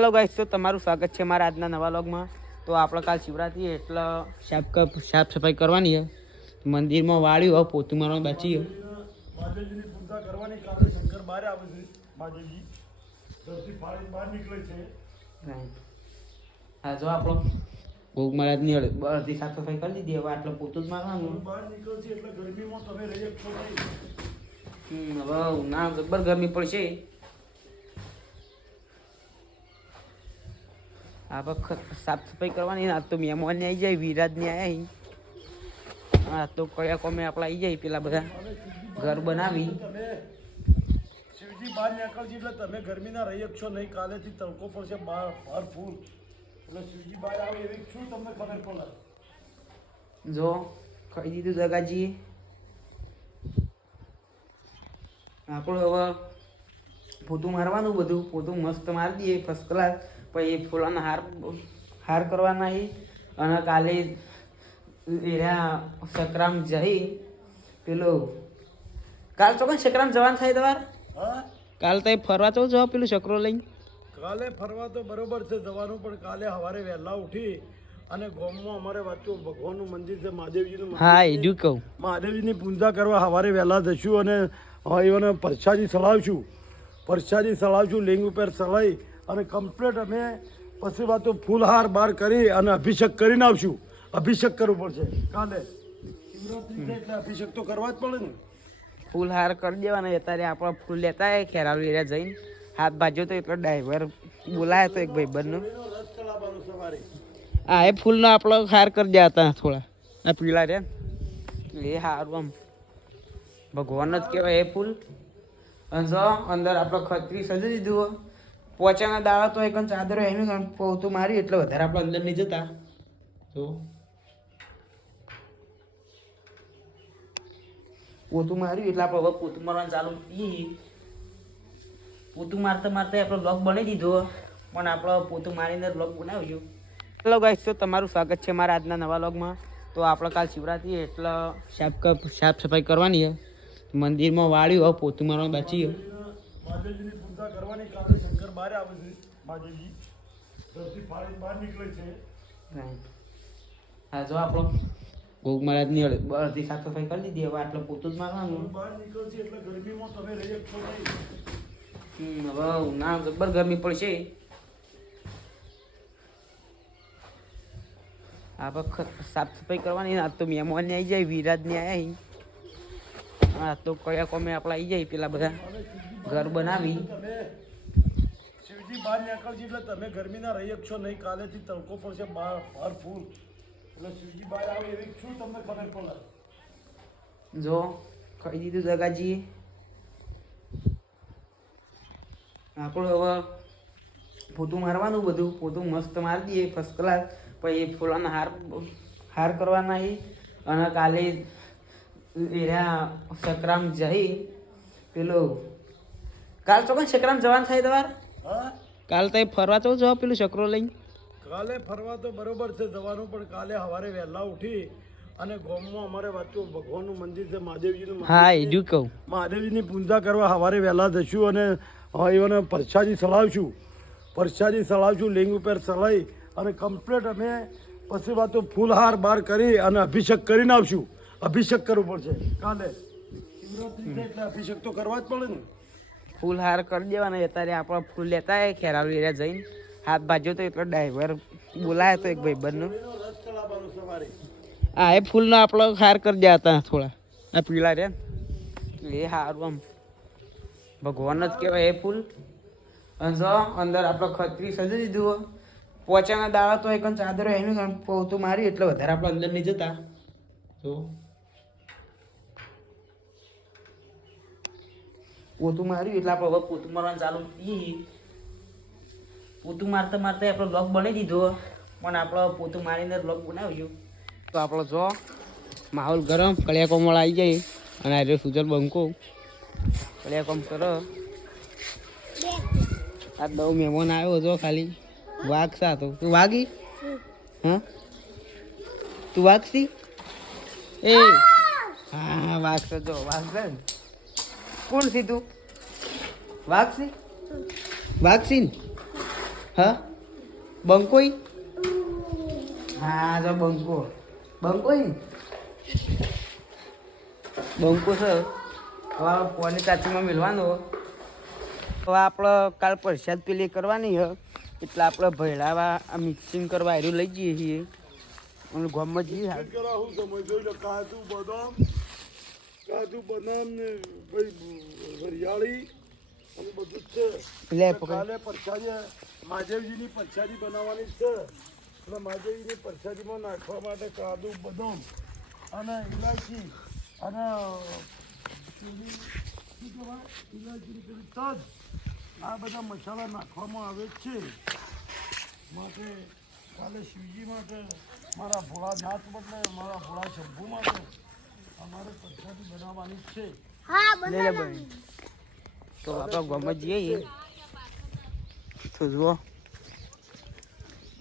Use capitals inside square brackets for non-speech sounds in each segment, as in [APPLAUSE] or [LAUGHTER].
Hello guys તો તમારું સ્વાગત છે મારા આજના નવા લોગમાં તો આપણે કાલ શિવરાત્રી એટલે સાફ કપ સાફ સફાઈ કરવાની છે. મંદિરમાં વાળ્યું હવે પોતું મારવાનું બાચી હા જો આપણો ભોગ મહારાજની અડ- અડધી સાફ સફાઈ કરી દીધી હવે આટલું પોતું જ મારવાનું હવે ના જબ્બર ગરમી પડશે. આ વખત સાફ સફાઈ કરવાની આ તો મહેમાન આવી જાય વિરાજને આવ્યા હા. તો કયા કોમે આપણે આવી જાય પેલા બધા ઘર બનાવી. શિવજી બહાર નીકળજી એટલે તમે ગરમીના રહી શકશો નહીં કાલેથી તડકો પડશે બહાર ફૂલ. એટલે શિવજી બહાર આવે એવી શું તમને ખબર પડે. જો કહી દીધું જગાજી. આપણું હવે પોતું મારવાનું બધું પોતું મસ્ત મારી દઈએ ફર્સ્ટ ક્લાસ પછી ફૂલાના હાર હાર કરવાના એ અને કાલે એના સકરામ જઈ પેલું કાલ ચોકન સકરામ જવાનું થાય તમારે? હા. કાલ તો ફરવા તો જવા પેલું છકરો લઈને. કાલે ફરવા તો બરોબર છે જવાનું પણ કાલે સવારે વહેલા ઉઠી અને ગોમમાં અમારે વાંચું ભગવાનનું મંદિર છે મહાદેવજીનું હા. એ જ કહું. મહાદેવજીની પૂજા કરવા સવારે વહેલા જશું અને એવાને પરસાદી ચલાવશું પરસાદી ચલાવશું લિંગ ઉપર સલાઈ અને કમ્પ્લીટ અમે પછી વાતો ફૂલહાર બાર કરી અને અભિષેક કરીને આવશું. અભિષેક કરવું પડશે. કાલે. એટલે અભિષેક તો કરવા જ પડે ને. ફૂલ હાર કરી દેવાના. અત્યારે આપણે ફૂલ લેતા હોય ખેરાલુ એરિયા જઈને હાથ ભાજ્યો તો એટલો ડ્રાઈવર બોલાયો તો એક ભાઈ બંને હા, એ ફૂલનો આપણો હાર કરી દે હતા થોડા. આ પીળા રે એ હારું આમ. ભગવાન જ કહેવાય એ ફૂલ. અને જો અંદર આપણે ખતરી સજી દીધું હોય પોચાના દાળા તો એક ચાદરો એનું કામ પોતું મારી, એટલે વધારે આપણે અંદર નહીં જતા. જો. પોતું માર્યું એટલે આપણે હવે પોતું મારવાનું ચાલુ કરીએ પોતું મારતા મારતા આપણો બ્લોગ બની દીધો પણ આપણો પોતું મારીને બ્લોગ બનાવ્યો હેલો ગાઈસ તો તમારું સ્વાગત છે મારા આજના નવા બ્લોગમાં તો આપણે કાલ શિવરાત્રી એટલે સાફ સાફ સફાઈ કરવાની છે મંદિરમાં વાળ્યું હવે પોતું મારવાનું બચી છે મહાદેવજીની પૂજા કરવાની કાલે શંકર બહાર આવે છે મહાદેવજી ધરતી ફાડી બહાર નીકળે છે. હા જો આપણો ભોગ મહારાજની અડ- અડધી સાફ સફાઈ કરી દીધી હવે આટલું પોતું જ મારવાનું. બહાર નીકળશે એટલે ગરમીમાં તમે રહી શકશો નહીં. હવે ના જબ્બર ગરમી પડશે. આ વખત સાફ સફાઈ કરવાની આ તો મહેમાન આવી જાય વિરાજને આવ્યા હા તો કયા કોમે આપણે આવી જાય પેલા બધા ઘર બનાવી. શિવજી બહાર નીકળજી એટલે તમે ગરમીના રહી શકશો નહીં કાલેથી તડકો પડશે બહાર બહાર ફૂલ. એટલે શિવજી બહાર આવે એવી શું તમને ખબર પડે. જો ખાઈ દીધું જગાજી આપણું હવે પોતું મારવાનું બધું પોતું મસ્ત મારી દઈએ ફર્સ્ટ ક્લાસ પછી ફૂલોના હાર હાર કરવાના એ. અને કાલે એરા સકરામ જઈ પેલું કાલ ચોકન સકરામ જવાનું થાય તમારે? હા? કાલ તો ફરવા તો જવા પેલું છકરો લઈને. કાલે ફરવા તો બરોબર છે જવાનું પણ કાલે સવારે વહેલા ઉઠી અને ગામમાં અમારે વાંચું ભગવાનનું મંદિર છે મહાદેવજીનું હા એ. જ કહું. મહાદેવજીની પૂજા કરવા સવારે વહેલા જશું અને એવાને પરસાદી સલાવશું પરસાદી સલાવશું લિંગ ઉપર સલાઈ અને કમ્પ્લીટ અમે પછી વાતો ફૂલહાર બાર કરી અને અભિષેક કરીને આવશું. અભિષેક કરવો પડશે. કાલે. શિવરાત્રી એટલે અભિષેક તો કરવા જ પડે ને. ફૂલ હાર કરી દેવાના અત્યારે આપણે ફૂલ લેતા હોય ખેરાલુ એરિયા જઈને. હાથ બાજુ તો એટલો ડ્રાઈવર બોલાયો તો એક ભાઈ બંને હા, એ ફૂલનો આપણો હાર કરી દે હતા થોડા. આ પીળા રે એ હારું આમ. ભગવાન જ કહેવાય એ ફૂલ. અને અંદર આપણે ખતરી સજી દીધું હોય પોચાના દાળા તો એક ચાદરો એનું પોતું મારી એટલે વધારે આપણે અંદર નહીં જતા. જો. પોતું માર્યું એટલે આપણે હવે પોતું મારવાનું ચાલુ ઈ. પોતું મારતા મારતા આપણો બ્લોગ બની દીધો. પણ આપણો પોતું મારીને બ્લોગ બનાવ્યો તો આપણો જો માહોલ ગરમ કળિયા કોમળ આવી જાય અને આજે સુજલ બંકો. કળિયા કોમ કરો. આ દવ મહેમાન આવ્યો જો ખાલી. વાઘ તો. તું વાગી? હા? તું વાગશી? એ. હા, વાગશે જો. વાગશે ને? કોણ સીધું? તું વાઘસી? વાગશી હા? બંકોઈ? હા જો બંકો. બંકોઈ? બંકો સર હવે પોની કાચીમાં મિલવાનો. હવે આપણે કાલ પ્રસાદ પેલી કરવાની હ. એટલે આપણે ભૈડાવા આ મિક્સિંગ કરવા એરું લઈ જઈએ છીએ. અને ગામમાં જઈએ હાલ કરા હું સમજ જોઈ લો કાજુ બદામ ને ભાઈ વરિયાળી અને બધું જ છે. લે કાલે પરસાદી મહાદેવજીની પરસાદી બનાવવાની છે. એટલે મહાદેવજીની પરસાદીમાં નાખવા માટે કાજુ બદામ અને ઇલાયચી અને ઇલાયચીની પેલી તજ આ બધા મસાલા નાખવામાં આવે છે. માટે કાલે શિવજી માટે મારા ભોળાનાથ બદલે મારા ભોળા શંભુ માટે અમારે બનાવવાની છે. તો આપણે ગામમાં જઈએ તો જુઓ.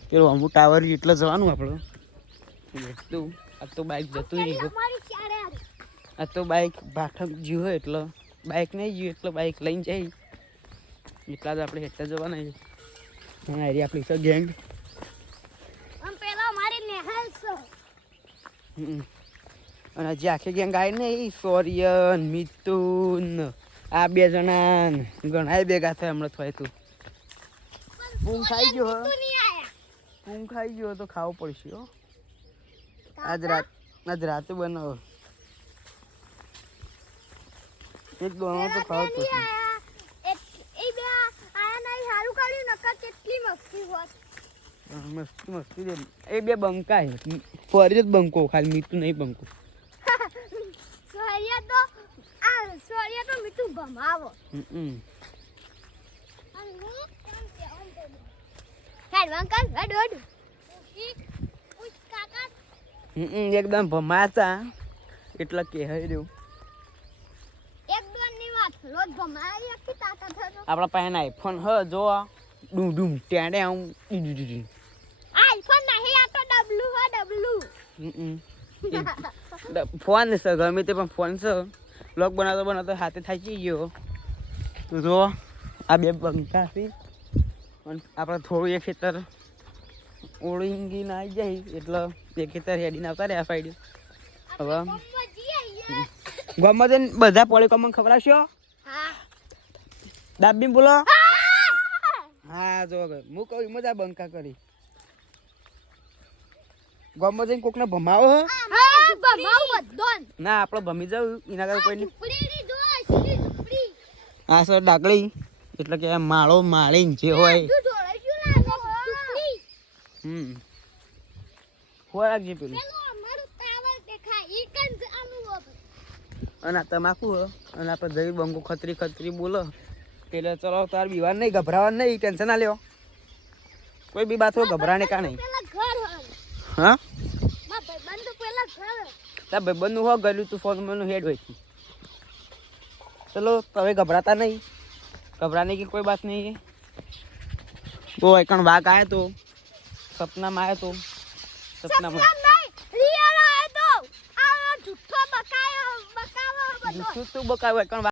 પેલો અમુ ટાવર એટલે જવાનું આપણે. એટલું. આ તો બાઇક જતું રહ્યું આ તો બાઇક ભાઠક જીવો હોય એટલે બાઇક નહીં જીવ એટલે બાઇક લઈને જાય. એટલા જ આપણે હેઠળ જવાના છે. હા એરી આપણી છે ગેંગ હમ. અને હજી આખી ગેંગ આવી નહીં સોરિયન મિતુન આ બે જણા ને ઘણા ભેગા થાય હમણાં થાય તું. ઊંઘ ખાઈ ગયો હો? ઊંઘ ખાઈ ગયો તો ખાવું પડશે હો. આજ રાત આજ રાતે બનાવો. એક દોણો તો ખાવું પડશે. મસ્તી મસ્તી એ બે બંકા છે ફરી જ બંકો ખાલી મીઠું નહીં બંકો. હમ. હમ. હમ હમ, એકદમ ભમાતા. એટલે કે રહ્યું. આપણા પાસે આઈફોન હ જો. ડુમ ડુમ ટેડે આમ ડી ડી ડી ડી. આઈફોન નહીં આ તો ડબલું હ ડબલું હમ. [LAUGHS] ફોન છે ગમે તે પણ ફોન છે બ્લોગ બનાવતો બનાવતો હાથે થાકી ગયો. તો જો આ બે બંકા હતી પણ આપણે થોડું એક ખેતર ઓળંગીને આવી જાય એટલે એ ખેતર હેડીને આવતા રહ્યા સાઈડ હવે ગમે ગામમાં જઈને બધા પોળી કોમન ખવડાવશો? દાબી બોલો. હા. જો હું કહું મજા બંકા કરી. ગામમાં જઈને કોકને ભમાવો હો ના આપણે ભમી જાવ એના કરતા કોઈ નહીં આ સર ડાકડી એટલે કે માળો માળીને જે હોય. હમ. ખોરાક જે પેલું અને તમાકુ અને આપણે જઈ બંકો ખતરી ખતરી બોલો. પેલે ચલો તાર બીવાર નહીં ગભરાવા નહીં ટેન્શન ના લ્યો. કોઈ બી બાત હોય ગભરાને કા નહીં. હા માં ભાઈબંધ તો પેલા ઘર તાર ભાઈબંધનું હો ગયેલું તું ફોન મને હેડ હોય ચલો તમે ગભરાતા નહીં. ગભરાને કે કોઈ વાત નહીં. તો એકણ વાઘ આવ્યો તો. સપનામાં આવ્યો તો. સપનામાં. તું. બકાવે પણ